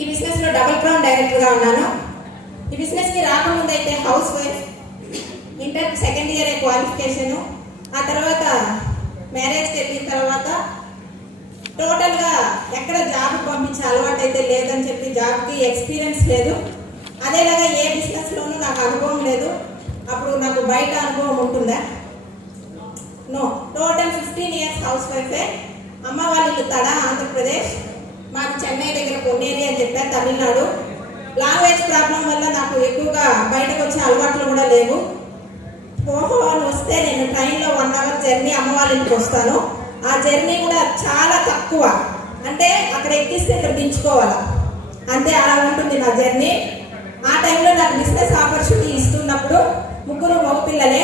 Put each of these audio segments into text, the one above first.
ఈ బిజినెస్ లో double crown director గా ఉన్నాను. ఈ బిజినెస్ కి రాకముందు అయితే house wife, inter second year qualification, ఆ తర్వాత మ్యారేజ్కి వెళ్ళిన తర్వాత టోటల్ గా ఎక్కడ జాబ్ పంపించే అలవాటు అయితే లేదని చెప్పి జాబ్కి ఎక్స్పీరియన్స్ లేదు. అదేలాగా ఏ బిజినెస్ లోనూ నాకు అనుభవం లేదు. అప్పుడు నాకు బయట అనుభవం ఉంటుందా? No. Total 15 years housewife. అమ్మ వాళ్ళ ఇల్లు తడ, ఆంధ్రప్రదేశ్, మాకు చెన్నై దగ్గర పొన్నేరి అని చెప్పారు, తమిళనాడు. లాంగ్వేజ్ ప్రాబ్లం వల్ల నాకు ఎక్కువగా బయటకు వచ్చే అలవాట్లు కూడా లేవు. ఓహో అని వస్తే నేను ట్రైన్లో 1 అవర్ జర్నీ అమ్మ వాళ్ళ ఇంటికి వస్తాను. ఆ జర్నీ కూడా చాలా తక్కువ, అంటే అక్కడ ఎక్కిస్తే ఇక్కడ దించుకోవాలి, అంతే. అలా ఉంటుంది నా జర్నీ. ఆ టైంలో నాకు బిజినెస్ ఆపర్చునిటీ ఇస్తున్నప్పుడు 3 మగపిల్లలే.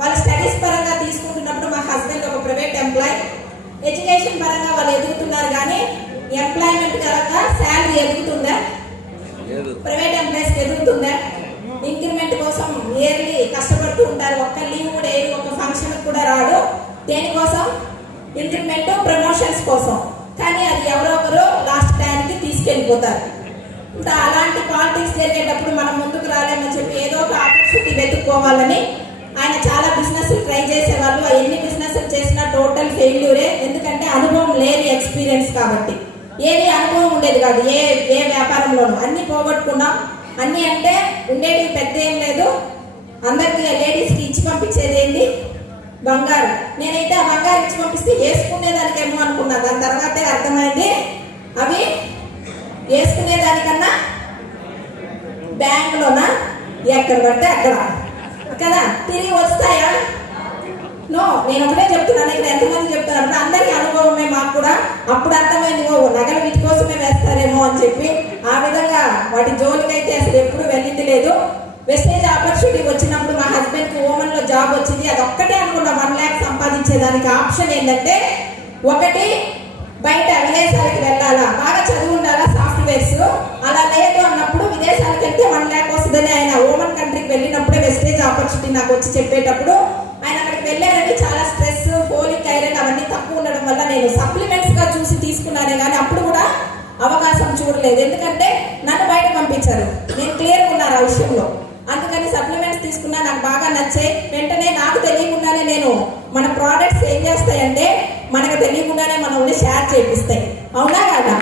వాళ్ళ స్టడీస్ పరంగా తీసుకుంటున్నప్పుడు మా హస్బెండ్ ఒక ప్రైవేట్ ఎంప్లాయ్. ఎడ్యుకేషన్ పరంగా వాళ్ళు ఎదుగుతున్నారు, కానీ ఎంప్లాయ్మెంట్ పరంగా శాలరీ ఎదుగుతుందా? ప్రైవేట్ ఎంప్లాయీస్కి ఎదుగుతుందా? ఇంక్రిమెంట్ కోసం ఇయర్లీ కష్టపడుతూ ఉంటారు. ఒక్క లీవ్ కూడా ఏది, ఒక ఫంక్షన్ కూడా రాడు. దేనికోసం? ఇంక్రిమెంట్, ప్రమోషన్స్ కోసం. కానీ అది ఎవరో ఒకరు లాస్ట్ టైంకి తీసుకెళ్ళిపోతారు. ఇంకా అలాంటి పాలిటిక్స్ జరిగేటప్పుడు మనం ముందుకు రాలేమని చెప్పి ఏదో ఒక ఆపర్చునిటీ వెతుక్కోవాలని ఆయన చాలా బిజినెస్ ట్రై చేసేవాళ్ళు. ఎన్ని బిజినెస్ చేసినా టోటల్ ఫెయిల్యూరే. ఎందుకంటే అనుభవం లేని ఎక్స్పీరియన్స్ కాబట్టి. ఏది అనుభవం ఉండేది కాదు ఏ వ్యాపారంలోనూ. అన్ని పోగొట్టుకున్నాం. అన్ని అంటే ఉండేటివి పెద్ద ఏం లేదు. అందరికి లేడీస్కి ఇచ్చి పంపించేది ఏంటి? బంగారు. నేనైతే ఆ బంగారు ఇచ్చి పంపిస్తే వేసుకునేదానికేమో అనుకున్నా. దాని తర్వాతే అర్థమైంది అవి వేసుకునేదానికన్నా బ్యాంకులోనా ఎక్కడ పడితే అక్కడ కదా తిరిగి వస్తాయా? నో. నేను ఒకటే చెప్తున్నాను, ఇక్కడ ఎంతమంది చెప్తున్నారు, అందరికీ అనుభవమే. మాకు కూడా అప్పుడు అర్థమైంది, నగలు వీటి కోసమే వేస్తారేమో అని చెప్పి. ఆ విధంగా వాటి జోలికైతే అసలు ఎప్పుడు వెళ్ళింది లేదు. వెస్టేజ్ ఆపర్చునిటీ వచ్చినప్పుడు మా హస్బెండ్కి ఓమన్ లో జాబ్ వచ్చింది. అది ఒక్కటే అనుకున్నా 1 lakh సంపాదించేదానికి ఆప్షన్ ఏంటంటే, ఒకటి బయట విదేశాలకు వెళ్ళాలా, బాగా చదువు ఉండాలా, సాఫ్ట్వేర్స్. అలా లేదు అన్నప్పుడు విదేశాలకు వెళ్తే 1 lakh వస్తుందని ఆయన ఓమన్ కంట్రీకి వెళ్ళినప్పుడే వెస్టేజ్ ఆపర్చునిటీ నాకు వచ్చి చెప్పేటప్పుడు ఆయన అక్కడికి వెళ్ళారని చాలా స్ట్రెస్, ఫోలిక్ ఐరన్ అవన్నీ తక్కువ ఉండడం వల్ల నేను సప్లిమెంట్స్ గా చూసి తీసుకున్నానే, కానీ అప్పుడు కూడా అవకాశం చూడలేదు. ఎందుకంటే నన్ను బయట పంపించారు. నేను క్లియర్ ఉన్నాను ఆ విషయంలో. అందుకని సప్లిమెంట్స్ తీసుకున్నా, నాకు బాగా నచ్చాయి. వెంటనే నాకు తెలియకుండానే నేను మన ప్రోడక్ట్స్ ఏం చేస్తాయంటే మనకు తెలియకుండానే మన ఉండి షేర్ చేపిస్తాయి. అవునా కదా?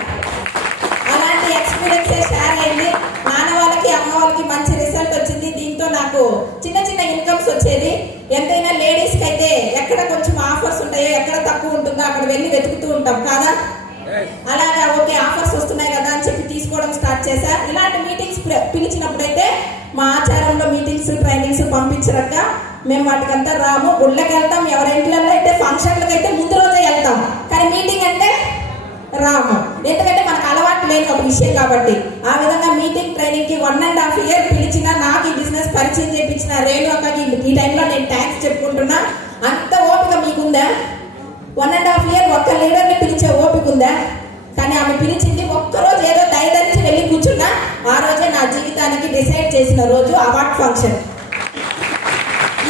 అలాంటి ఎక్స్పీరియన్సే షేర్ అయింది. నాన్న వాళ్ళకి అమ్మ వాళ్ళకి మంచి రిజల్ట్ వచ్చింది. దీంతో నాకు చిన్న చిన్న ఇన్కమ్స్ వచ్చేది. ఎంతైనా లేడీస్కి అయితే ఎక్కడ కొంచెం ఆఫర్స్ ఉంటాయో, ఎక్కడ తక్కువ ఉంటుందో అక్కడ వెళ్ళి వెతుకుతూ ఉంటాం కదా. అలాగా ఓకే ఆఫర్స్ వస్తున్నాయి కదా అని చెప్పి తీసుకోవడం స్టార్ట్ చేశా. ఇలాంటి మీటింగ్స్ పిలిచినప్పుడైతే మా ఆచారంలో మీటింగ్స్, ట్రైనింగ్స్ పంపించరక్క. మేము వాటికంతా రాము. గుళ్ళకి వెళ్తాం, ఎవరి ఇంట్లలో అయితే ఫంక్షన్లకు అయితే ముందు రోజే వెళ్తాం, కానీ మీటింగ్ అంటే రాము. ఎందుకంటే మనకు అలవాటు లేని ఒక విషయం కాబట్టి. ఆ విధంగా మీటింగ్ ట్రైనింగ్ కి 1.5 year పిలిచిన, నాకు ఈ బిజినెస్ పరిచయం చేయించిన రేణు అక్కకి ఈ టైంలో నేను థ్యాంక్స్ చెప్పుకుంటున్నా. అంత ఓపిక మీకుందా? 1.5 year ఒక్క లీడర్ని పిలిచే ఓపిక ఉందా? కానీ ఆమె పిలిచింది. ఒక్కరోజు ఏదో దయదరించి వెళ్ళి కూర్చున్నా. ఆ రోజే నా జీవితానికి డిసైడ్ చేసిన రోజు అవార్డ్ ఫంక్షన్.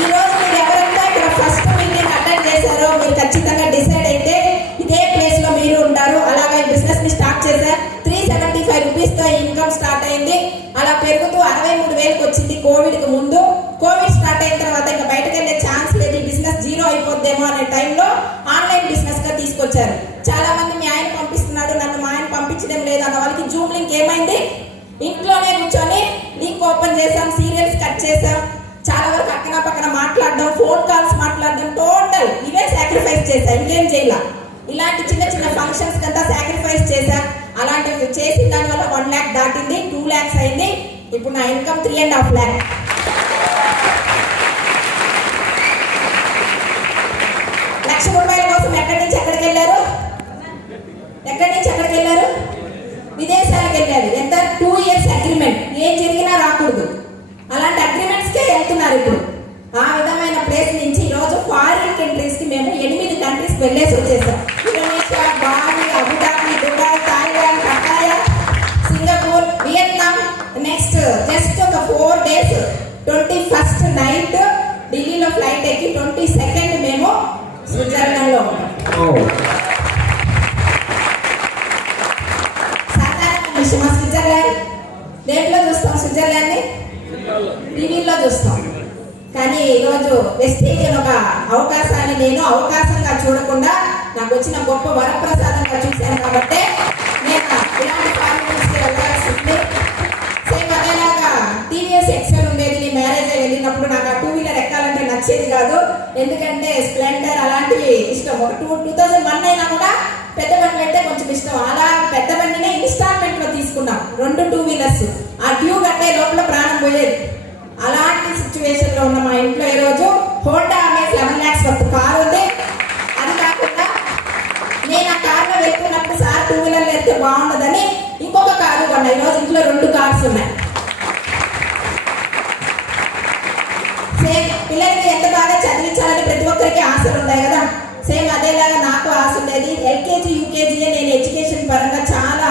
ఈ రోజు మీరు ఎవరైనా ఇక్కడ ఫస్ట్ మీటింగ్ అటెండ్ చేశారో మీరు ఖచ్చితంగా డిసైడ్ అయితే ఇదే ప్లేస్ లో మీరు ఉంటారు. అలాగే ఈ బిజినెస్ ని స్టార్ట్ చేశా. 375 రూపీస్ తో ఇన్కమ్ స్టార్ట్ అయింది. అలా పెరుగుతూ 63,000కి వచ్చింది కోవిడ్ కి ముందు. కోవిడ్ స్టార్ట్ అయిన తర్వాత ఇంకా బయటకు వెళ్ళే ఛాన్స్ లేదు, ఈ బిజినెస్ జీరో అయిపోద్దేమో అనే టైంలో ఆన్లైన్ బిజినెస్ గా తీసుకొచ్చారు. చాలా మంది మీ ఆయన పంపిస్తున్నాడు, నన్ను మా ఆయన పంపించడం లేదు అన్న వాళ్ళకి జూమ్ లింక్ ఏమైంది? ఇంట్లోనే కూర్చొని లింక్ ఓపెన్ చేసాం, సీరియల్స్ కట్ చేసాం. చాలా వరకు అక్కన పక్కన మాట్లాడడం, ఫోన్ కాల్స్ మాట్లాడడం, టోటల్ ఇవే సాక్రిఫైస్ చేశా. ఇంకేం చేయాల? ఇలాంటి చిన్న చిన్న ఫంక్షన్స్ కంతా సాక్రిఫైస్ చేశా. అలాంటివి చేసిన దానివల్ల 1 lakh దాటింది, 2 lakhs అయింది. ఇప్పుడు నా ఇన్కమ్ 3.5 lakh. ₹1,00,000 కోసం ఎక్కడి నుంచి ఎక్కడికి వెళ్ళారు? విదేశాలకు వెళ్ళారు. ఎంత? 2 years అగ్రిమెంట్. ఏం జరిగినా రాకూడదు, అలాంటి అగ్రిమెంట్స్కే వెళ్తున్నారు ఇప్పుడు. ఆ విధమైన ప్లేస్ నుంచి ఈరోజు ఫారిన్ కంట్రీస్కి మేము 8 కంట్రీస్కి వెళ్ళేసి వచ్చేసాం. Indonesia, Bali, Abu Dhabi, Dubai, Thailand, Pattaya, Singapore, Vietnam. Next just ఒక 4 days 21st నైట్ ఢిల్లీలో ఫ్లైట్ ఎక్కి 22nd మేము స్విట్జర్లాండ్లో ఉన్నాం. సాధారణ విషయమా? స్విట్జర్లాండ్ దేంట్లో చూస్తాం? స్విట్జర్లాండ్ని టీవీలో చూస్తాం. కానీ ఈరోజు వెస్టేజ్ ఒక అవకాశాన్ని నేను అవకాశంగా చూడకుండా నాకు వచ్చిన గొప్ప వరప్రసాదంగా చూశాను. కాబట్టి నేను ఇలాంటి కాన్ఫరెన్స్కి వెళ్ళాల్సింది. సేమ్ అదేలాగా టీవీఎస్ ఎక్సెల్ ఉండేది. నీ మ్యారేజ్ వెళ్ళినప్పుడు నాకు ఆ 2-wheeler ఎక్కాలంటే నచ్చేది కాదు. ఎందుకంటే స్ప్లెండర్ అలాంటివి ఇష్టం. ఒక 2001 అయినా కూడా పెద్ద బండి అయితే కొంచెం ఇష్టం. అలా పెద్ద బండినే ఇన్స్టాల్మెంట్ లో తీసుకున్నాం, 2 2-wheelers. ఆ డ్యూ కట్టే లోపల ప్రాణం పోయేది. అలాంటి సిచ్యువేషన్ లో ఉన్న మా ఇంట్లో ఈరోజు Honda amaze 11 lakhs worth car ఉంది. అది కాకుండా నేను ఆ కార్లో వెళ్తున్నప్పుడు సార్ 2-wheeler వెళ్తే బాగుండదని ఇంకొక కారు కొన్నా. ఈరోజు ఇంట్లో 2 కార్స్ ఉన్నాయి. సేమ్ పిల్లలకి ఎంత బాగా చదివించాలని ప్రతి ఒక్కరికి ఆశలు ఉంటాయి కదా. సేమ్ అదేలాగా నాకు ఆశ ఉండేది. ఎల్కేజీ యూకేజీ నేను ఎడ్యుకేషన్ పరంగా చాలా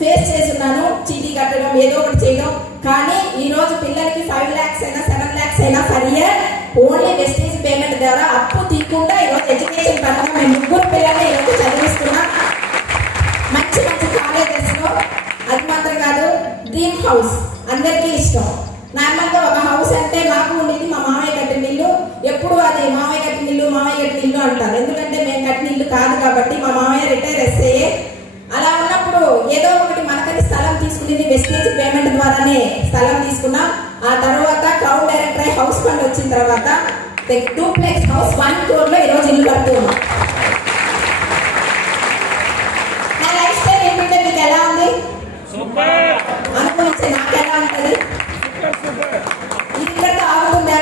ఫేస్ చేస్తున్నాను. చీటీ కట్టడం, ఏదో ఒకటి చేయడం. కానీ ఈ రోజు పిల్లలకి 5 lakhs అయినా 7 lakhs అయినా per year only wastage payment ద్వారా అప్పు తీయకుండా ఈరోజు ఎడ్యుకేషన్ పరంగా మేము 3 పిల్లల్ని ఈరోజు చదివిస్తున్నాం మంచి మంచి కాలేజెస్లో. అది మాత్రం కాదు, డ్రీమ్ హౌస్ అందరికీ ఇష్టం. నార్మల్గా ఒక హౌస్ అంటే మాకు ఉండేది మా మామయ్య కట్టిన ఇల్లు. ఎప్పుడు అది మామయ్య కట్టిన ఇల్లు అంటారు. ఎందుకంటే మేము కట్టిన ఇల్లు కాదు కాబట్టి. మా మామయ్య రిటైర్ ఎస్ఐఏ. అలా ఉన్నప్పుడు ఏదో ఒకటి మనకని స్థలం తీసుకునేది వెస్టేజ్ పేమెంట్ ద్వారానే స్థలం తీసుకున్నాం. ఆ తర్వాత క్రౌడ్ డైరెక్టర్ హౌస్ ఫండ్ వచ్చిన తర్వాత 2-plex హౌస్ 1 crore లో ఈరోజు ఇల్లు కడుతున్నాం. నా లైఫ్ స్టైల్ ఏంటంటే మీకు ఎలా ఉంది అనుకోవచ్చు, నాకు ఎలా ఉంటుంది? ఇది ఇక్కడితో ఆగుతుందా?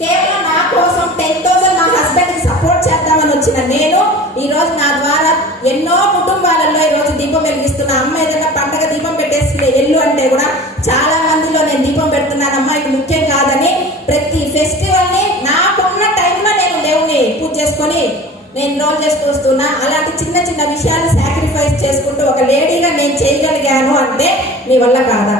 కేవలం నా కోసం 10,000 నా హస్బెండ్ కి సపోర్ట్ చేద్దామని వచ్చిన నేను ఈ రోజు నా ద్వారా ఎన్నో కుటుంబాలలో ఈ రోజు దీపం వెలిగిస్తున్నా. అమ్మ ఏదైనా పండగ దీపం పెట్టేసుకునే ఎల్లు అంటే కూడా చాలా మందిలో నేను దీపం పెడుతున్నానమ్మా, ఇది ముఖ్యం కాదని ప్రతి ఫెస్టివల్ ని నాకున్న టైంలో నేను దేవుని పూజ చేసుకొని నేను రోల్ చేస్తూ వస్తున్నా. అలాంటి చిన్న చిన్న విషయాలు సాక్రిఫైస్ చేసుకుంటూ ఒక లేడీగా నేను చేయగలిగాను అంటే మీ వల్ల కాదా?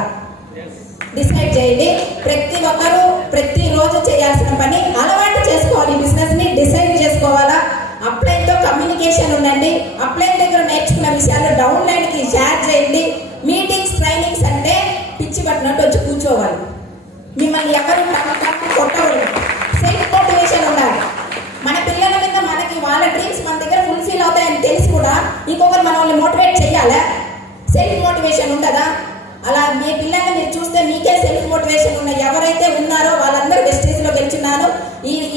డిసైడ్ చేయండి. ప్రతి ఒక్కరూ ప్రతిరోజు చేయాల్సిన పని అలవాటు చేసుకోవాలి. బిజినెస్ ని డిసైడ్ చేసుకోవాలా. అప్లైన్ తో కమ్యూనికేషన్ ఉండండి. అప్లైన్ దగ్గర నేర్చుకున్న విషయాలు డౌన్ లైన్ కి షేర్ చేయండి. మీటింగ్స్, ట్రైనింగ్స్ అంటే పిచ్చి పట్టినట్టు వచ్చి కూర్చోవాలి. మిమ్మల్ని ఎవరు కొట్టకూడదు. సెల్ఫ్ మోటివేషన్ ఉండాలి. మన పిల్లల మీద మనకి వాళ్ళ డ్రీమ్స్ మన దగ్గర ఫుల్ఫిల్ అవుతాయని తెలిసి కూడా ఇంకొకరు మనల్ని మోటివేట్ చేయాలా? సెల్ఫ్ మోటివేషన్ ఉంటుందా? అలా మీ పిల్లల్ని మీరు చూస్తే మీకే సెల్ఫ్ మోటివేషన్ ఉన్న ఎవరైతే ఉన్నారో వాళ్ళందరూ వెస్టేజ్ లో గెలిచినారు.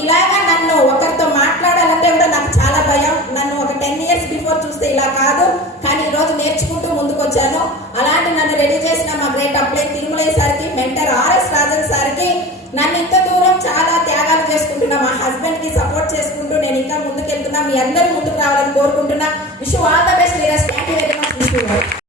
ఇలాగా నన్ను ఒకరితో మాట్లాడాలంటే కూడా నాకు చాలా భయం. నన్ను ఒక 10 years బిఫోర్ చూస్తే ఇలా కాదు, కానీ ఈ రోజు నేర్చుకుంటూ ముందుకు వచ్చాను. అలాంటి నన్ను రెడీ చేసిన మా గ్రేట్ అప్లైన్ తిరుమలయ్య సార్కి, మెంటర్ ఆర్ఎస్ రాజన్ సార్కి, నన్ను ఇంత దూరం చాలా త్యాగాలు చేసుకుంటున్నా, మా హస్బెండ్ కి సపోర్ట్ చేసుకుంటూ నేను ఇంకా ముందుకు వెళ్తున్నా. మీ అందరూ ముందుకు రావాలని కోరుకుంటున్నా. Wish you all the best leaders. Thank you very much.